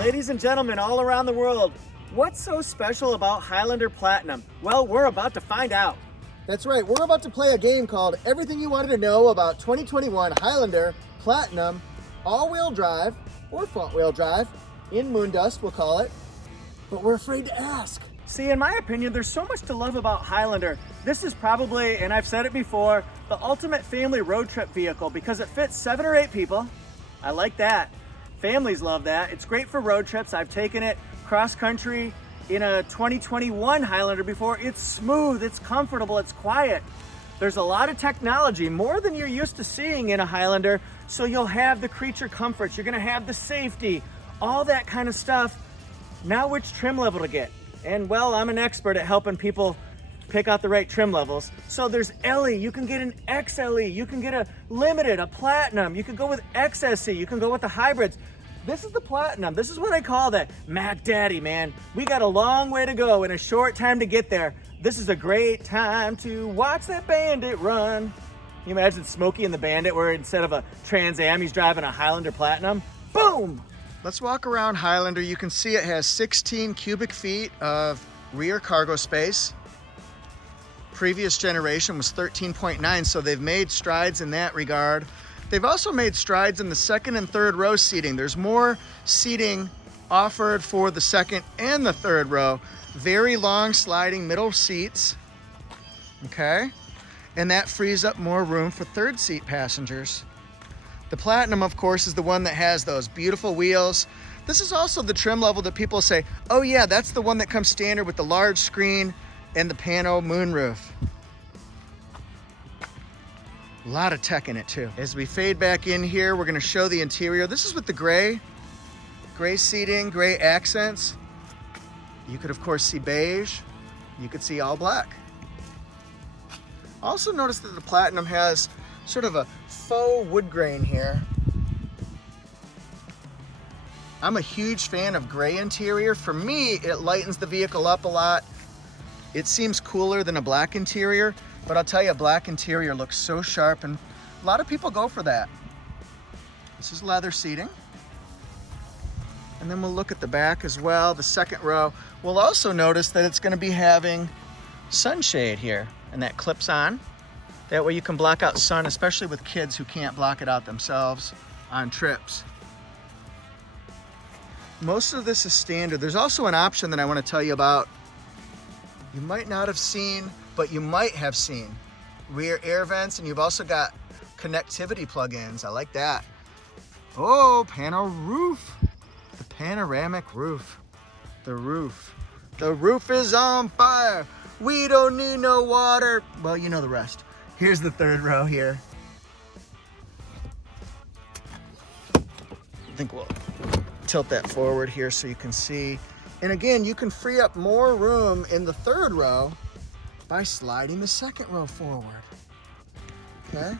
Ladies and gentlemen all around the world, what's so special about Highlander Platinum? Well, we're about to find out. That's right, we're about to play a game called Everything You Wanted to Know About 2021 Highlander Platinum all-wheel drive, or front-wheel drive, in Moondust we'll call it, but we're afraid to ask. See, in my opinion, there's so much to love about Highlander. This is probably, and I've said it before, the ultimate family road trip vehicle because it fits 7 or 8 people. I like that. Families love that. It's great for road trips. I've taken it cross-country in a 2021 Highlander before. It's smooth, it's comfortable, it's quiet. There's a lot of technology, more than you're used to seeing in a Highlander, so you'll have the creature comforts, you're gonna have the safety, all that kind of stuff. Now which trim level to get? And well, I'm an expert at helping people pick out the right trim levels. So there's LE, you can get an XLE, you can get a limited, a platinum, you can go with XSE, you can go with the hybrids. This is the platinum. This is what I call the Mac Daddy, man. We got a long way to go and a short time to get there. This is a great time to watch that bandit run. Can you imagine Smokey and the Bandit where instead of a Trans Am, he's driving a Highlander Platinum? Boom! Let's walk around Highlander. You can see it has 16 cubic feet of rear cargo space. Previous generation was 13.9, so they've made strides in that regard. They've also made strides in the second and third row seating. There's more seating offered for the second and the third row. Very long sliding middle seats, okay? And that frees up more room for third seat passengers. The Platinum, of course, is the one that has those beautiful wheels. This is also the trim level that people say, oh yeah, that's the one that comes standard with the large screen and the pano moonroof. A lot of tech in it too. As we fade back in here, we're gonna show the interior. This is with the gray seating, gray accents. You could of course see beige. You could see all black. Also notice that the Platinum has sort of a faux wood grain here. I'm a huge fan of gray interior. For me, it lightens the vehicle up a lot. It seems cooler than a black interior, but I'll tell you, a black interior looks so sharp, and a lot of people go for that. This is leather seating. And then we'll look at the back as well, the second row. We'll also notice that it's gonna be having sunshade here, and that clips on. That way you can block out sun, especially with kids who can't block it out themselves on trips. Most of this is standard. There's also an option that I want to tell you about. You might not have seen, but you might have seen rear air vents, and you've also got connectivity plug-ins. I like that. Oh, roof. The panoramic roof. The roof. The roof is on fire. We don't need no water. Well, you know the rest. Here's the third row here. I think we'll tilt that forward here so you can see. And again, you can free up more room in the third row by sliding the second row forward. Okay?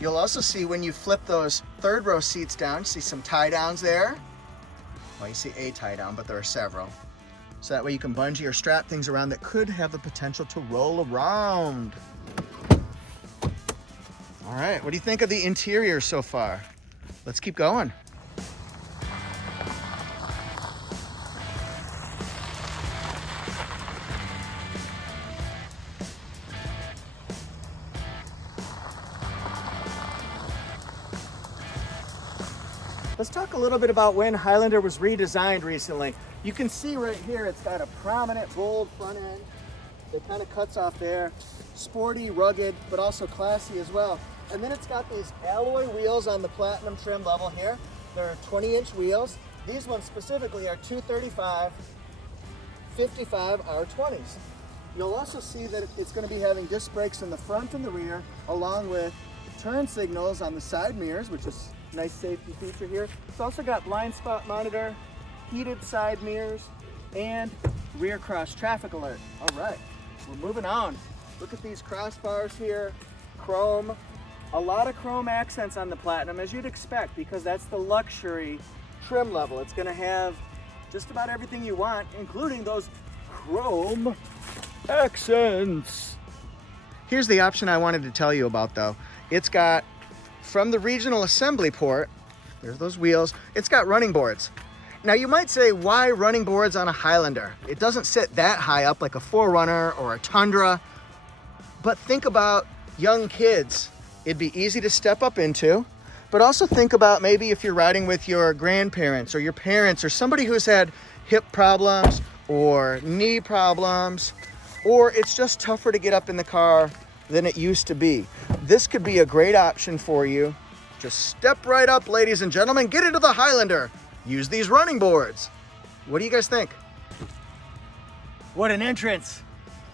You'll also see when you flip those third row seats down, you see some tie downs there. Well, you see a tie down, but there are several. So that way you can bungee or strap things around that could have the potential to roll around. All right, what do you think of the interior so far? Let's keep going. Let's talk a little bit about when Highlander was redesigned recently. You can see right here, it's got a prominent, bold front end that kind of cuts off there. Sporty, rugged, but also classy as well. And then it's got these alloy wheels on the Platinum trim level here. They're 20-inch wheels. These ones specifically are 235, 55 R20s. You'll also see that it's going to be having disc brakes in the front and the rear, along with turn signals on the side mirrors, which is a nice safety feature here. It's also got blind spot monitor, heated side mirrors, and rear cross traffic alert. All right, we're moving on. Look at these crossbars here, chrome. A lot of chrome accents on the Platinum, as you'd expect, because that's the luxury trim level. It's gonna have just about everything you want, including those chrome accents. Here's the option I wanted to tell you about though. It's got, from the regional assembly port, there's those wheels, it's got running boards. Now you might say, why running boards on a Highlander? It doesn't sit that high up like a 4Runner or a Tundra, but think about young kids. It'd be easy to step up into, but also think about maybe if you're riding with your grandparents or your parents or somebody who's had hip problems or knee problems, or it's just tougher to get up in the car than it used to be. This could be a great option for you. Just step right up, ladies and gentlemen, get into the Highlander. Use these running boards. What do you guys think? What an entrance.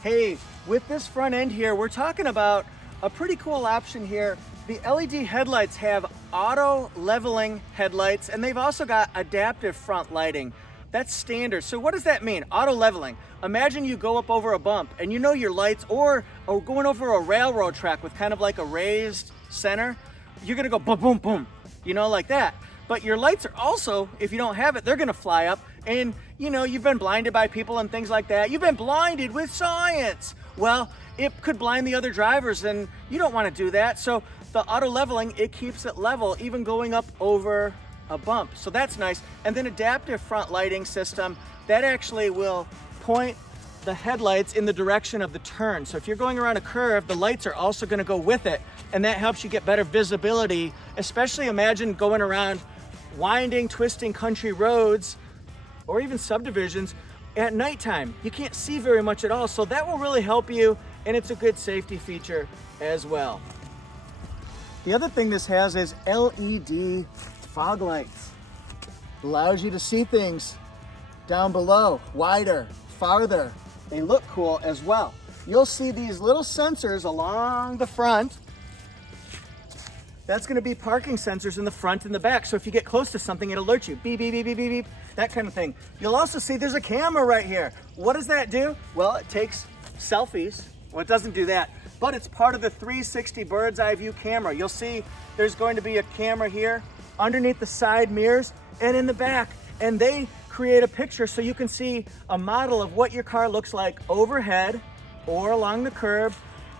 Hey, with this front end here, we're talking about a pretty cool option here. The LED headlights have auto leveling headlights, and they've also got adaptive front lighting. That's standard. So what does that mean? Auto leveling. Imagine you go up over a bump and you know your lights, or going over a railroad track with kind of like a raised center, you're gonna go boom, boom, boom, you know, like that. But your lights are also, if you don't have it, they're gonna fly up, and you know, you've been blinded by people and things like that. You've been blinded with science. Well, it could blind the other drivers, and you don't wanna do that. So the auto leveling, it keeps it level even going up over a bump. So that's nice. And then adaptive front lighting system, that actually will point the headlights in the direction of the turn. So if you're going around a curve, the lights are also gonna go with it, and that helps you get better visibility, especially imagine going around winding, twisting country roads or even subdivisions at nighttime. You can't see very much at all, so that will really help you, and it's a good safety feature as well. The other thing this has is LED fog lights. Allows you to see things down below, wider, farther. They look cool as well. You'll see these little sensors along the front. That's gonna be parking sensors in the front and the back. So if you get close to something, it alerts you. Beep, beep, beep, beep, beep, beep, that kind of thing. You'll also see there's a camera right here. What does that do? Well, it takes selfies. Well, it doesn't do that, but it's part of the 360 bird's eye view camera. You'll see there's going to be a camera here underneath the side mirrors and in the back, and they create a picture so you can see a model of what your car looks like overhead or along the curb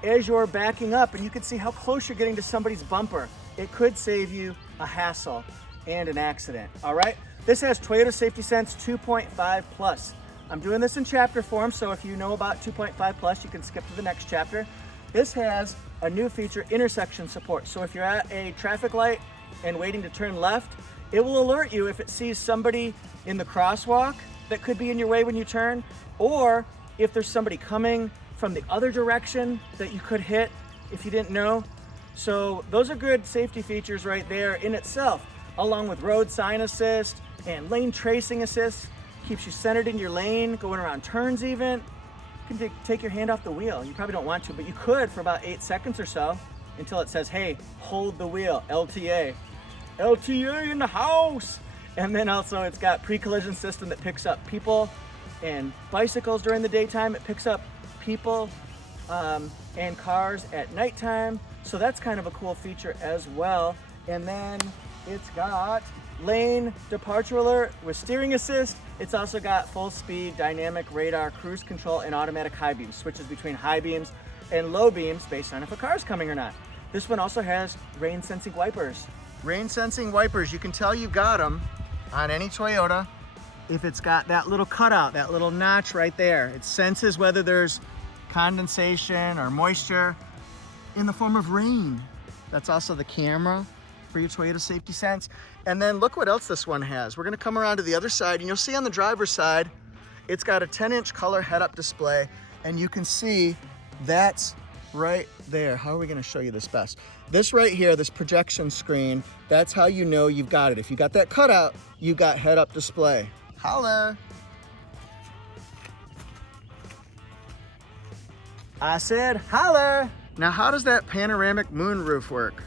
as you're backing up, and you can see how close you're getting to somebody's bumper. It could save you a hassle and an accident. All right, this has Toyota Safety Sense 2.5 Plus. I'm doing this in chapter form, so if you know about 2.5 Plus, you can skip to the next chapter. This has a new feature, intersection support. So if you're at a traffic light and waiting to turn left, it will alert you if it sees somebody in the crosswalk that could be in your way when you turn, or if there's somebody coming from the other direction that you could hit if you didn't know. So those are good safety features right there in itself, along with road sign assist and lane tracing assist. Keeps you centered in your lane, going around turns even. You can take your hand off the wheel. You probably don't want to, but you could for about 8 seconds or so until it says, hey, hold the wheel, LTA. LTA in the house. And then also it's got pre-collision system that picks up people and bicycles during the daytime. It picks up people and cars at nighttime. So that's kind of a cool feature as well. And then it's got lane departure alert with steering assist. It's also got full speed dynamic radar cruise control and automatic high beams, switches between high beams and low beams based on if a car's coming or not. This one also has rain sensing wipers. Rain sensing wipers, you can tell you got them on any Toyota if it's got that little cutout, that little notch right there. It senses whether there's condensation or moisture in the form of rain. That's also the camera for your Toyota Safety Sense. And then look what else this one has. We're gonna come around to the other side, and you'll see on the driver's side, it's got a 10-inch color head-up display, and you can see that's right there. How are we gonna show you this best? This right here, this projection screen, that's how you know you've got it. If you got that cutout, you got head-up display. Holler. I said holler. Now, how does that panoramic moonroof work?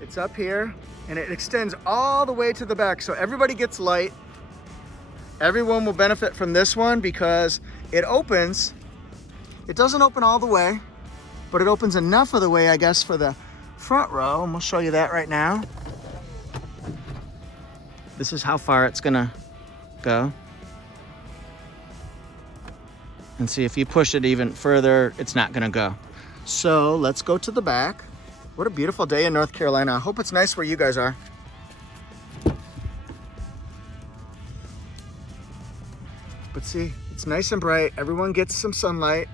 It's up here, and it extends all the way to the back, so everybody gets light. Everyone will benefit from this one because it opens. It doesn't open all the way, but it opens enough of the way, I guess, for the front row, and we'll show you that right now. This is how far it's gonna go. And see, if you push it even further, it's not gonna go. So let's go to the back. What a beautiful day in North Carolina. I hope it's nice where you guys are. Let's see. It's nice and bright. Everyone gets some sunlight.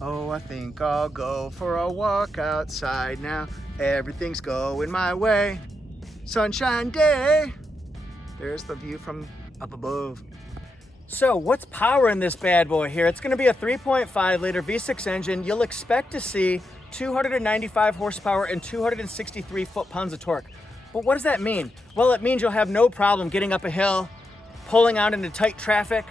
Oh, I think I'll go for a walk outside now. Everything's going my way. Sunshine day. There's the view from up above. So what's powering this bad boy here? It's gonna be a 3.5 liter V6 engine. You'll expect to see 295 horsepower and 263 foot-pounds of torque. But what does that mean? Well, it means you'll have no problem getting up a hill, pulling out into tight traffic,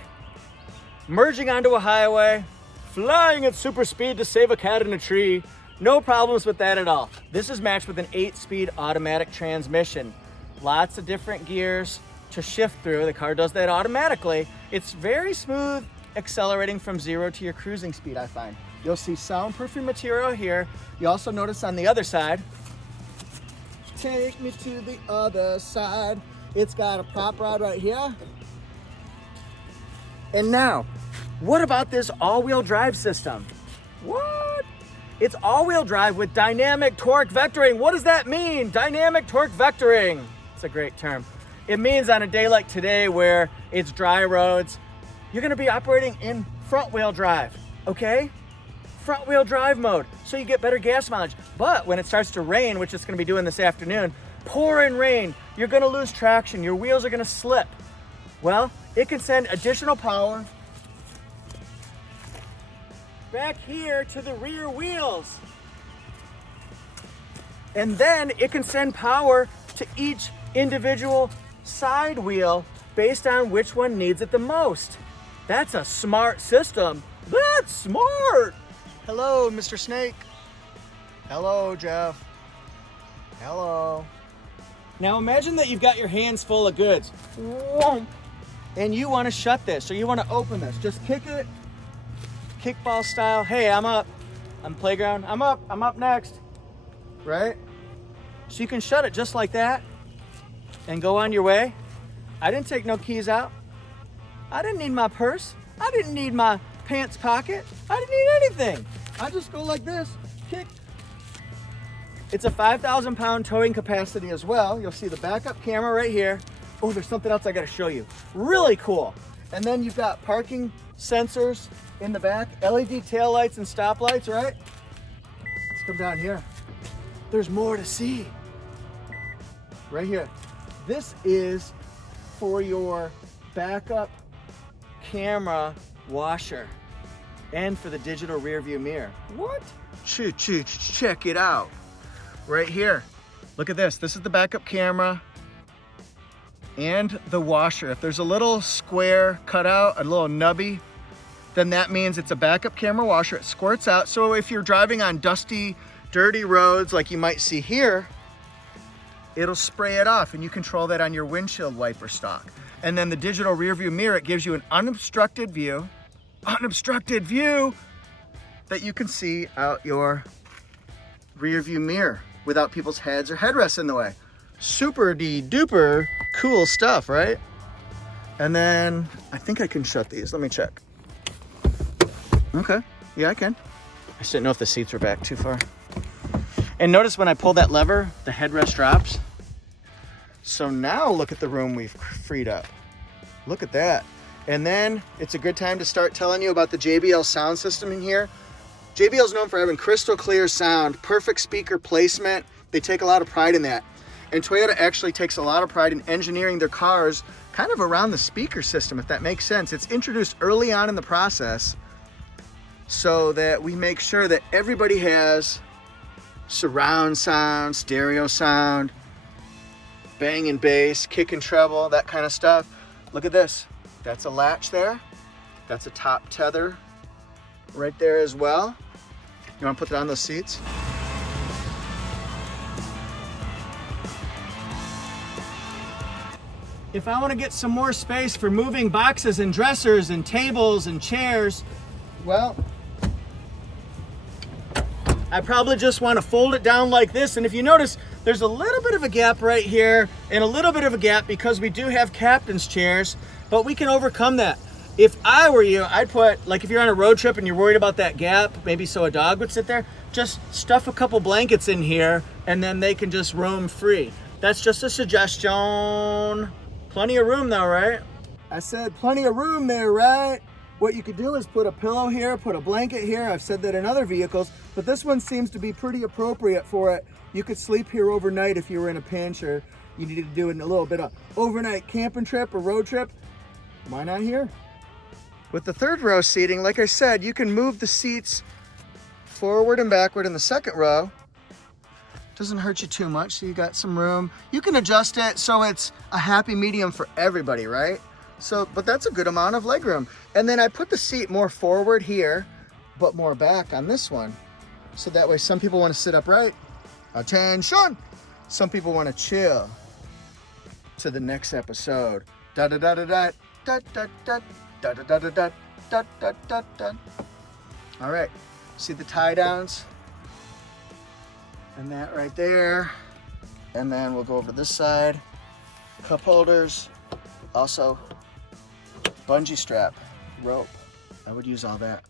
merging onto a highway, flying at super speed to save a cat in a tree. No problems with that at all. This is matched with an 8-speed automatic transmission. Lots of different gears to shift through. The car does that automatically. It's very smooth accelerating from 0 to your cruising speed, I find. You'll see soundproofing material here. You also notice on the other side, take me to the other side. It's got a prop rod right here. And now, what about this all-wheel drive system? What? It's all-wheel drive with dynamic torque vectoring. What does that mean? Dynamic torque vectoring. It's a great term. It means on a day like today where it's dry roads, you're gonna be operating in front-wheel drive, okay? Front-wheel drive mode, so you get better gas mileage. But when it starts to rain, which it's gonna be doing this afternoon, pouring rain, you're gonna lose traction, your wheels are gonna slip. Well, it can send additional power back here to the rear wheels. And then it can send power to each individual side wheel based on which one needs it the most. That's a smart system. That's smart. Hello, Mr. Snake. Hello, Jeff. Hello. Now imagine that you've got your hands full of goods and you want to shut this or you want to open this. Just kick it, kickball style. Hey, I'm up. I'm playground. I'm up next. Right? So you can shut it just like that and go on your way. I didn't take no keys out. I didn't need my purse. I didn't need my pants pocket. I didn't need anything. I just go like this, kick. It's a 5,000 pound towing capacity as well. You'll see the backup camera right here. Oh, there's something else I gotta show you. Really cool. And then you've got parking sensors in the back, LED taillights and stoplights, right? Let's come down here. There's more to see. Right here. This is for your backup camera washer and for the digital rear view mirror. What? Check it out. Right here. Look at this. This is the backup camera and the washer. If there's a little square cut out, a little nubby, then that means it's a backup camera washer. It squirts out. So if you're driving on dusty, dirty roads like you might see here, it'll spray it off and you control that on your windshield wiper stock. And then the digital rear view mirror, it gives you an unobstructed view that you can see out your rear view mirror without people's heads or headrests in the way. Super duper cool stuff, right? And then I think I can shut these. Let me check. Okay, yeah, I can. I just didn't know if the seats were back too far. And notice when I pull that lever, the headrest drops. So now look at the room we've freed up. Look at that. And then it's a good time to start telling you about the JBL sound system in here. JBL is known for having crystal clear sound, perfect speaker placement. They take a lot of pride in that. And Toyota actually takes a lot of pride in engineering their cars kind of around the speaker system, if that makes sense. It's introduced early on in the process so that we make sure that everybody has surround sound, stereo sound, bang and bass, kick and treble, that kind of stuff. Look at this. That's a latch there. That's a top tether right there as well. You want to put that on those seats? If I want to get some more space for moving boxes and dressers and tables and chairs, well, I probably just want to fold it down like this. And if you notice, there's a little bit of a gap right here and a little bit of a gap because we do have captain's chairs, but we can overcome that. If I were you, I'd put, like if you're on a road trip and you're worried about that gap, maybe so a dog would sit there, just stuff a couple blankets in here and then they can just roam free. That's just a suggestion. Plenty of room though, right? I said plenty of room there, right? What you could do is put a pillow here, put a blanket here. I've said that in other vehicles, but this one seems to be pretty appropriate for it. You could sleep here overnight if you were in a pinch or you needed to do a little bit of overnight camping trip or road trip. Why not here? With the third row seating, like I said, you can move the seats forward and backward in the second row. Doesn't hurt you too much, so you got some room. You can adjust it so it's a happy medium for everybody, right? So, but that's a good amount of legroom. And then I put the seat more forward here, but more back on this one. So that way some people want to sit upright. Attention! Some people want to chill to the next episode. Da da da da da da da da da da da da da da da da. All right, see the tie downs? And that right there. And then we'll go over to this side. Cup holders. Also, bungee strap, rope. I would use all that.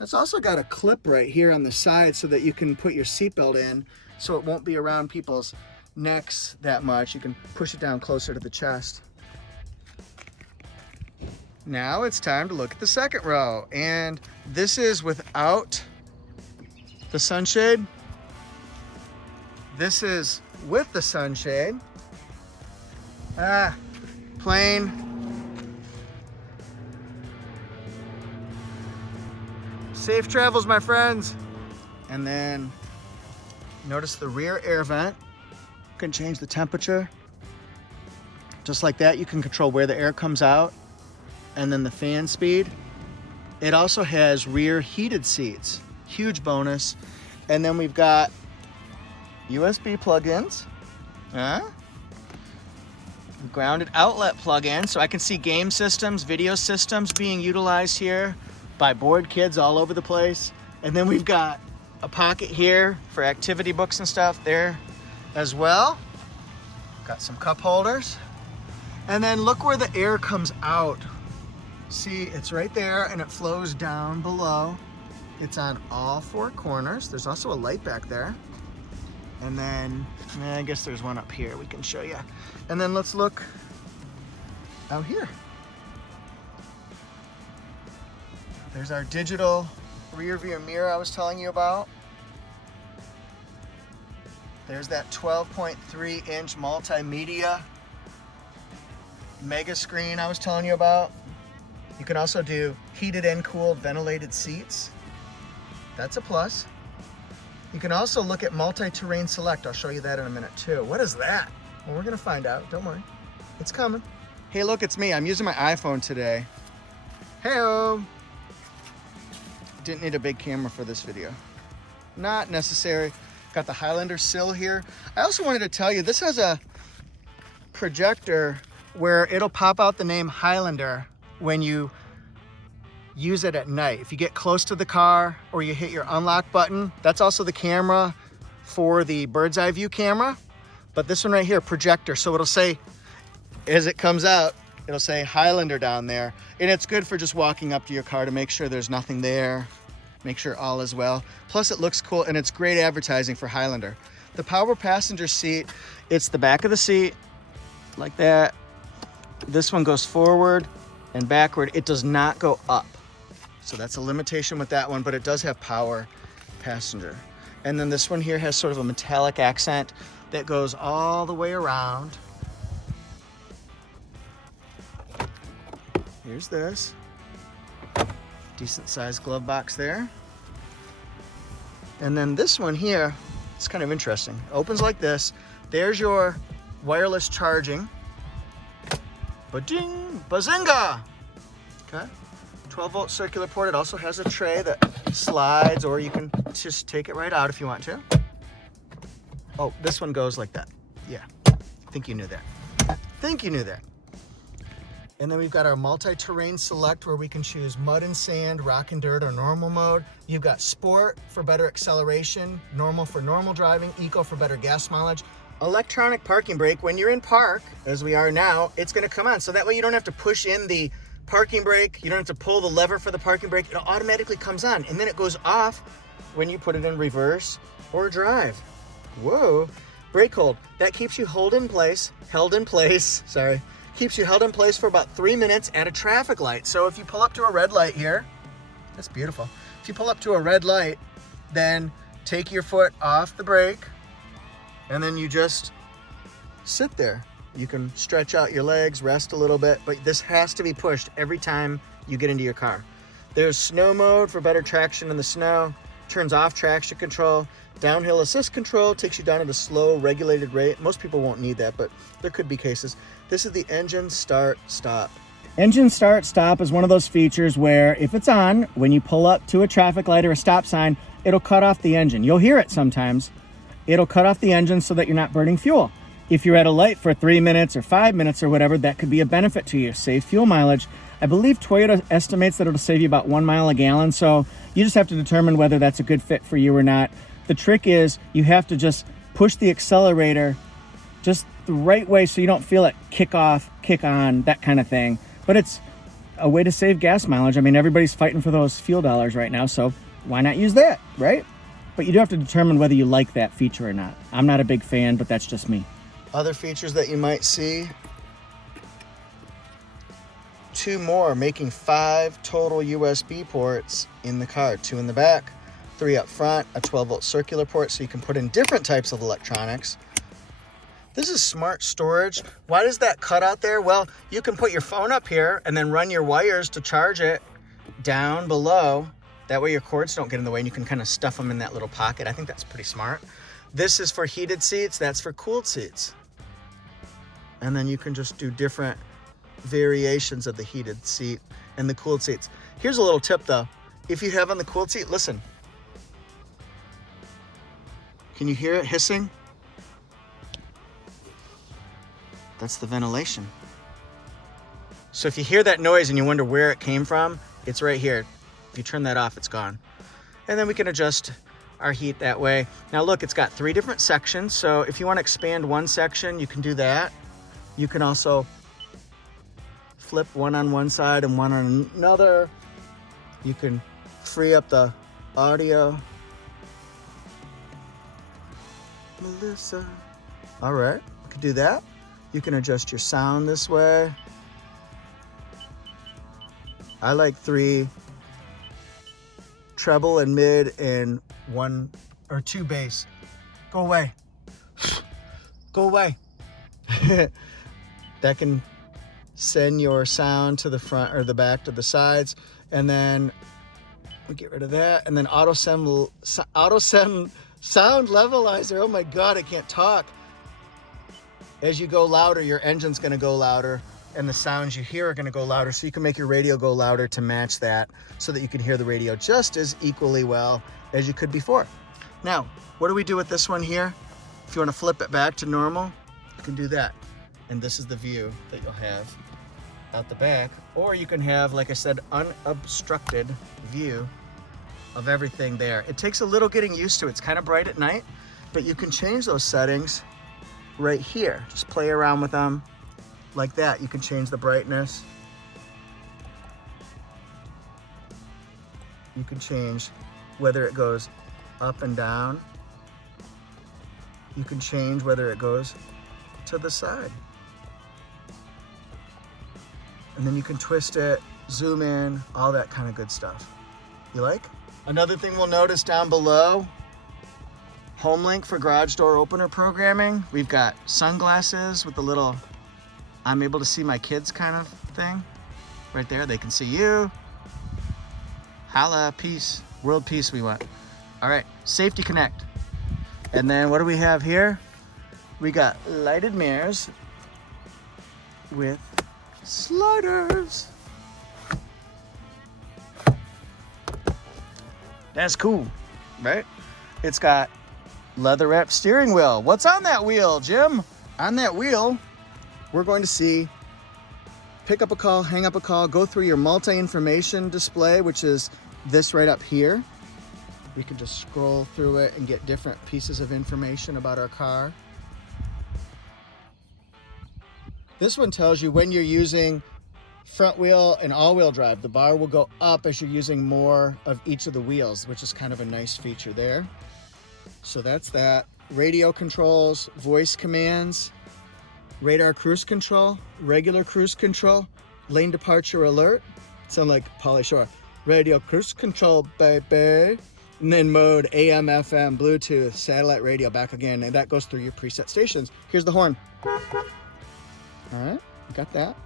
It's also got a clip right here on the side so that you can put your seatbelt in so it won't be around people's necks that much. You can push it down closer to the chest. Now it's time to look at the second row. And this is without the sunshade. This is with the sunshade. Plain. Safe travels, my friends. And then notice the rear air vent. You can change the temperature. Just like that, you can control where the air comes out and then the fan speed. It also has rear heated seats, huge bonus. And then we've got USB plug-ins, grounded outlet plug-in, so I can see game systems, video systems being utilized here by bored kids all over the place. And then we've got a pocket here for activity books and stuff there as well. Got some cup holders. And then look where the air comes out. See, it's right there and it flows down below. It's on all four corners. There's also a light back there. And then, I guess there's one up here we can show you. And then let's look out here. There's our digital rear view mirror I was telling you about. There's that 12.3 inch multimedia mega screen I was telling you about. You can also do heated and cooled ventilated seats. That's a plus. You can also look at multi-terrain select. I'll show you that in a minute too. What is that? Well, we're gonna find out, don't worry. It's coming. Hey, look, it's me. I'm using my iPhone today. Hey-o. Didn't need a big camera for this video. Not necessary. Got the Highlander sill here. I also wanted to tell you, this has a projector where it'll pop out the name Highlander when you use it at night. If you get close to the car or you hit your unlock button, that's also the camera for the bird's eye view camera. But this one right here, projector, so it'll say, as it comes out, it'll say Highlander down there. And it's good for just walking up to your car to make sure there's nothing there, make sure all is well. Plus it looks cool and it's great advertising for Highlander. The power passenger seat, it's the back of the seat, like that. This one goes forward and backward. It does not go up. So that's a limitation with that one, but it does have power passenger. And then this one here has sort of a metallic accent that goes all the way around. Here's this. Decent sized glove box there. And then this one here, it's kind of interesting. Opens like this. There's your wireless charging. Ba-ding, bazinga! Okay. 12-volt circular port. It also has a tray that slides, or you can just take it right out if you want to. Oh, this one goes like that. Yeah, I think you knew that. Think you knew that. And then we've got our multi-terrain select where we can choose mud and sand, rock and dirt, or normal mode. You've got sport for better acceleration, normal for normal driving, eco for better gas mileage. Electronic parking brake, when you're in park, as we are now, it's gonna come on. So that way you don't have to push in the parking brake, you don't have to pull the lever for the parking brake, it automatically comes on. And then it goes off when you put it in reverse or drive. Whoa, brake hold, that keeps you held in place, keeps you held in place for about 3 minutes at a traffic light. So if you pull up to a red light here, that's beautiful. If you pull up to a red light, then take your foot off the brake and then you just sit there. You can stretch out your legs, rest a little bit, but this has to be pushed every time you get into your car. There's snow mode for better traction in the snow, turns off traction control. Downhill assist control takes you down at a slow, regulated rate. Most people won't need that, but there could be cases. This is the engine start stop. Engine start stop is one of those features where if it's on, when you pull up to a traffic light or a stop sign, it'll cut off the engine. You'll hear it sometimes. It'll cut off the engine so that you're not burning fuel. If you're at a light for 3 minutes or 5 minutes or whatever, that could be a benefit to you. Save fuel mileage. I believe Toyota estimates that it'll save you about 1 mile a gallon, so you just have to determine whether that's a good fit for you or not. The trick is you have to just push the accelerator just the right way so you don't feel it kick off, kick on, that kind of thing. But it's a way to save gas mileage. I mean, everybody's fighting for those fuel dollars right now, so why not use that, right? But you do have to determine whether you like that feature or not. I'm not a big fan, but that's just me. Other features that you might see, 2 more, making 5 total USB ports in the car. 2 in the back, 3 up front, a 12-volt circular port so you can put in different types of electronics. This is smart storage. Why does that cut out there? Well, you can put your phone up here and then run your wires to charge it down below. That way your cords don't get in the way and you can kind of stuff them in that little pocket. I think that's pretty smart. This is for heated seats, that's for cooled seats. And then you can just do different variations of the heated seat and the cooled seats. Here's a little tip though. If you have on the cooled seat, listen. Can you hear it hissing? That's the ventilation. So if you hear that noise and you wonder where it came from, it's right here. If you turn that off, it's gone. And then we can adjust our heat that way. Now look, it's got 3 different sections. So if you want to expand one section, you can do that. You can also flip one on one side and one on another. You can free up the audio. Melissa. All right, we can do that. You can adjust your sound this way. I like 3 treble and mid and 1 or 2 bass. Go away. Go away. That can send your sound to the front or the back to the sides. And then we get rid of that. And then auto send sound levelizer. Oh my God, I can't talk. As you go louder, your engine's gonna go louder and the sounds you hear are gonna go louder. So you can make your radio go louder to match that so that you can hear the radio just as equally well as you could before. Now, what do we do with this one here? If you wanna flip it back to normal, you can do that. And this is the view that you'll have out the back. Or you can have, like I said, unobstructed view of everything there. It takes a little getting used to. It's kind of bright at night, but you can change those settings right here. Just play around with them like that. You can change the brightness. You can change whether it goes up and down. You can change whether it goes to the side. And then you can twist it, zoom in, all that kind of good stuff. You like? Another thing we'll notice down below, home link for garage door opener programming. We've got sunglasses with the little, I'm able to see my kids kind of thing. Right there, they can see you. Holla, peace, world peace we want. All right, safety connect. And then what do we have here? We got lighted mirrors with sliders. That's cool, right? It's got leather wrapped steering wheel. What's on that wheel, Jim? On that wheel, we're going to see pick up a call, hang up a call, go through your multi-information display, which is this right up here. We can just scroll through it and get different pieces of information about our car. This one tells you when you're using front wheel and all-wheel drive. The bar will go up as you're using more of each of the wheels, which is kind of a nice feature there. So that's that. Radio controls, voice commands. radar cruise control, regular cruise control, lane departure alert. Sound like Pauly Shore. Radio cruise control, baby. And then mode AM, FM, Bluetooth, satellite radio back again. And that goes through your preset stations. Here's the horn. All right, got that.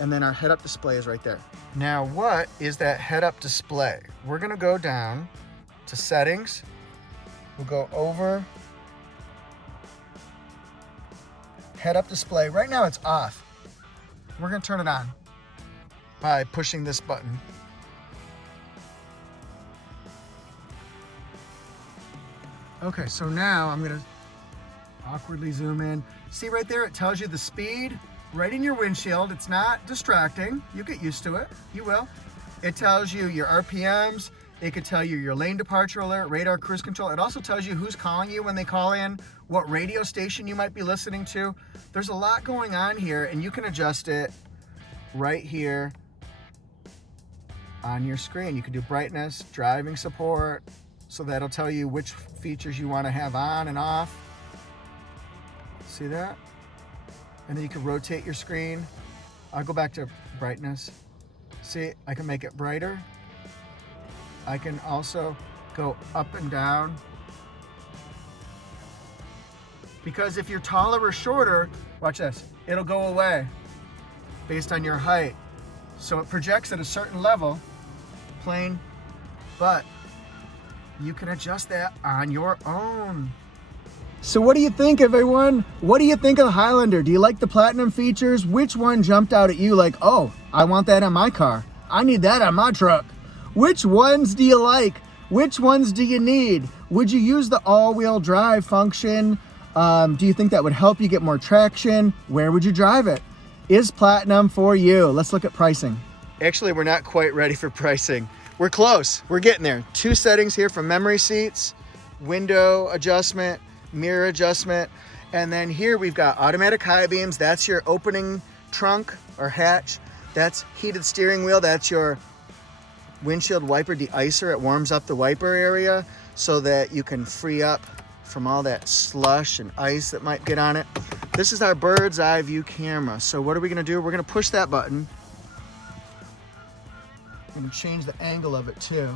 And then our head-up display is right there. Now, what is that head-up display? We're gonna go down to settings. We'll go over head-up display. Right now it's off. We're gonna turn it on by pushing this button. Okay, so now I'm gonna awkwardly zoom in. See right there, it tells you the speed right in your windshield. It's not distracting. You get used to it, you will. It tells you your RPMs. It could tell you your lane departure alert, radar cruise control. It also tells you who's calling you when they call in, what radio station you might be listening to. There's a lot going on here, and you can adjust it right here on your screen. You can do brightness, driving support, so that'll tell you which features you want to have on and off. See that? And then you can rotate your screen. I'll go back to brightness. See, I can make it brighter. I can also go up and down. Because if you're taller or shorter, watch this, it'll go away based on your height. So it projects at a certain level, plain, but you can adjust that on your own. So what do you think, everyone? What do you think of the Highlander? Do you like the platinum features? Which one jumped out at you like, oh, I want that on my car. I need that on my truck. Which ones do you like? Which ones do you need? Would you use the all-wheel drive function? Do you think that would help you get more traction? Where would you drive it? Is platinum for you? Let's look at pricing. Actually, we're not quite ready for pricing. We're close. We're getting there. 2 settings here for memory seats, window adjustment, mirror adjustment, and then here we've got automatic high beams. That's your opening trunk or hatch. That's heated steering wheel. That's your windshield wiper de-icer. It warms up the wiper area so that you can free up from all that slush and ice that might get on it. This is our bird's eye view camera. So what are we gonna do? We're gonna push that button. I'm gonna change the angle of it too.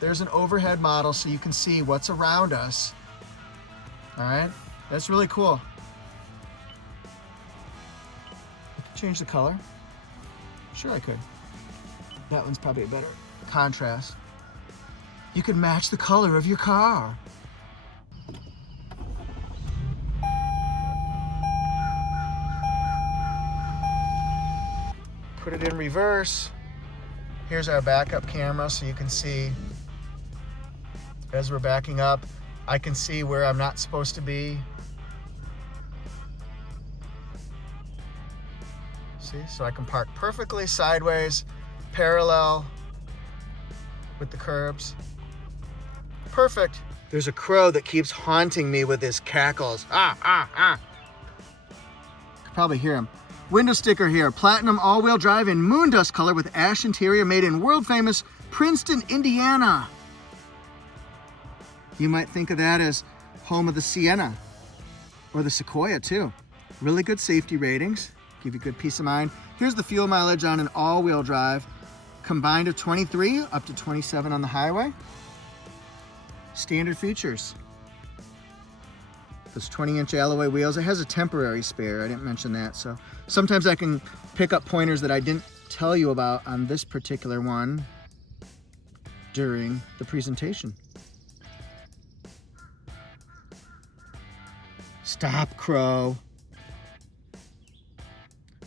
There's an overhead model so you can see what's around us. All right, that's really cool. I can change the color. Sure I could. That one's probably a better contrast. You can match the color of your car. Put it in reverse. Here's our backup camera so you can see as we're backing up. I can see where I'm not supposed to be. See, so I can park perfectly sideways, parallel with the curbs. Perfect. There's a crow that keeps haunting me with his cackles. Ah, ah, ah. You can probably hear him. Window sticker here, platinum all-wheel drive in moon dust color with ash interior, made in world-famous Princeton, Indiana. You might think of that as home of the Sienna or the Sequoia too. Really good safety ratings, give you good peace of mind. Here's the fuel mileage on an all-wheel drive, combined of 23 up to 27 on the highway. Standard features. Those 20-inch alloy wheels. It has a temporary spare. I didn't mention that. So sometimes I can pick up pointers that I didn't tell you about on this particular one during the presentation. Stop, crow.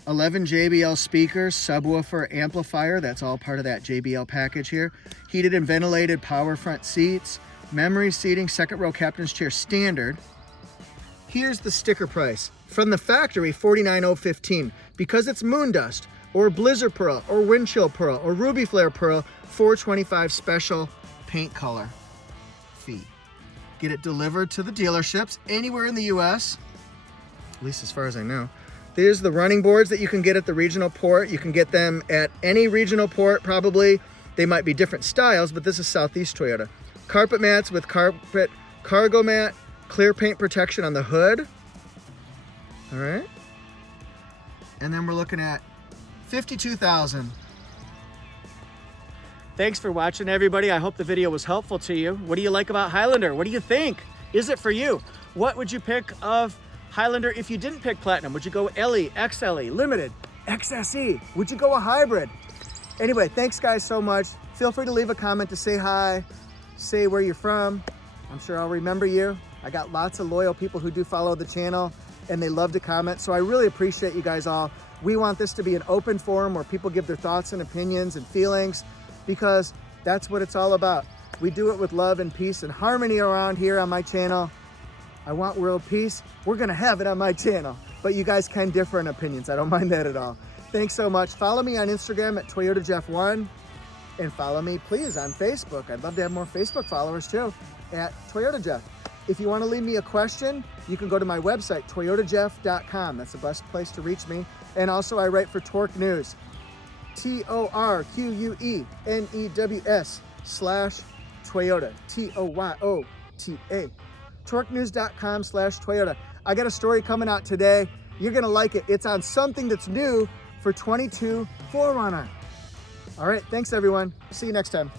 11 JBL speakers, subwoofer, amplifier. That's all part of that JBL package here. Heated and ventilated power front seats. Memory seating, second row captain's chair standard. Here's the sticker price. From the factory, $49,015. Because it's moon dust, or blizzard pearl, or wind chill pearl, or ruby flare pearl, $425 special paint color fee. Get it delivered to the dealerships anywhere in the US, at least as far as I know. There's the running boards that you can get at the regional port. You can get them at any regional port, probably. They might be different styles, but this is Southeast Toyota. Carpet mats with carpet cargo mat, clear paint protection on the hood. All right. And then we're looking at $52,000. Thanks for watching, everybody. I hope the video was helpful to you. What do you like about Highlander? What do you think? Is it for you? What would you pick of Highlander if you didn't pick Platinum? Would you go LE, XLE, Limited, XSE? Would you go a hybrid? Anyway, thanks guys so much. Feel free to leave a comment to say hi, say where you're from. I'm sure I'll remember you. I got lots of loyal people who do follow the channel and they love to comment. So I really appreciate you guys all. We want this to be an open forum where people give their thoughts and opinions and feelings, because that's what it's all about. We do it with love and peace and harmony around here on my channel. I want world peace. We're gonna have it on my channel, but you guys can differ in opinions. I don't mind that at all. Thanks so much. Follow me on Instagram at ToyotaJeff1, and follow me please on Facebook. I'd love to have more Facebook followers too, at ToyotaJeff. If you wanna leave me a question, you can go to my website, toyotajeff.com. That's the best place to reach me. And also I write for Torque News. TORQUENEWS/Toyota, TOYOTA, torquenews.com/Toyota. I got a story coming out today. You're gonna like it. It's on something that's new for 22 4Runner. All right, thanks everyone. See you next time.